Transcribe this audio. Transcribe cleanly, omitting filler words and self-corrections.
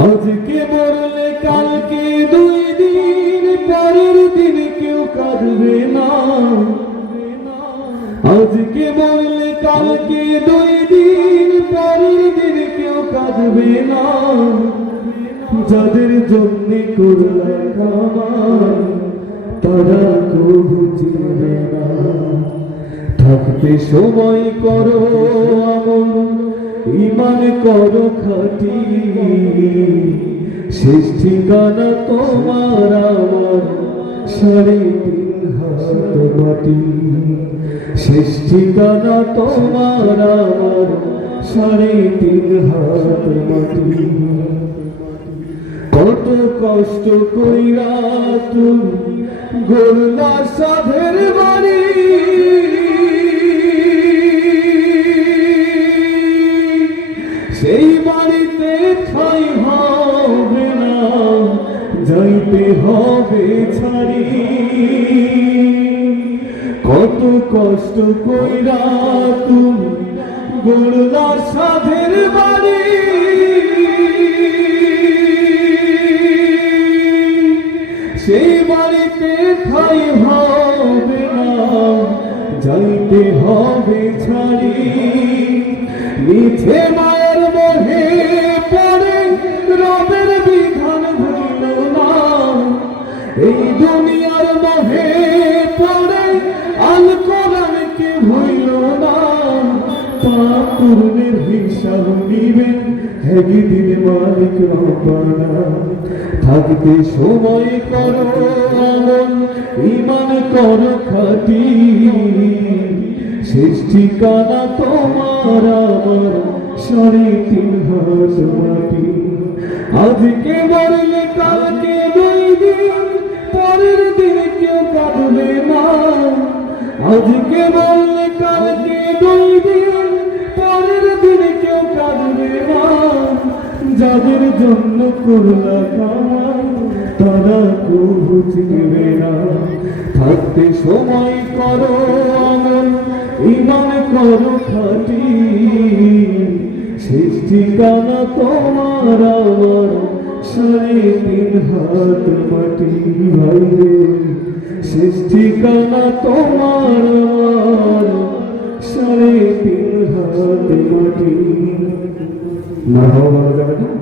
আজকে মরলে কালকে 2 দিন, পরের দিন কেউ কাঁদবে না। আজকে মরলে কালকে 2 দিন, পরের দিন কেউ কাঁদবে না। যাদের জন্যে করলা কামাই তারা কবু চিনবে না। থাকতে সময় করো আমল, ঈমান করো খাঁটি, শেষ ঠিকানা তোমার আমার 3.5 হাত মাটি। শেষ ঠিকানা তোমার আমার 3.5 হাত মাটি। কত কষ্ট কইরা তুমি গড়লা সাধের বাড়ি, সেই বাড়িতে ঠাঁই হবে না, যাইতে হবে ছাড়ি। কত কষ্ট কইরা তুমি গড়লা সাধের বাড়ি, সেই বাড়িতে ঠাঁই হবে না, যাইতে হবে ছাড়ি। মিছে মায়ের মোহে পড়ে রবের বিধান ভুল না, এই দুনিয়ার মোহে পড়ে আল কোরআনকে ভুল না। পাপ পূর্ণের হিসাব নিবেন একদিন মালিক রব্বানা। থাকতে সময় করো আমল, ঈমান করো খাঁটি, শেষ ঠিকানা তোমার আমার 3.5 হাত মাটি। আজকে মরলে কালকে 2 দিন, পরের দিন কেউ কাঁদবে না। আজকে মরলে কালকে 2 দিন, পরের দিন কেউ কাঁদবে না। যাদের জন্য করলা কামাই তারা কবু চিনবে না। থাকতে সময় করো আমল, ঈমান করো খাঁটি, শেষ ঠিকানা তোমার আমার 3.5 হাত মাটি। ভাইরে শেষ ঠিকানা তোমার আমার 3.5 হাত মাটি। না হওয়া যাবে না।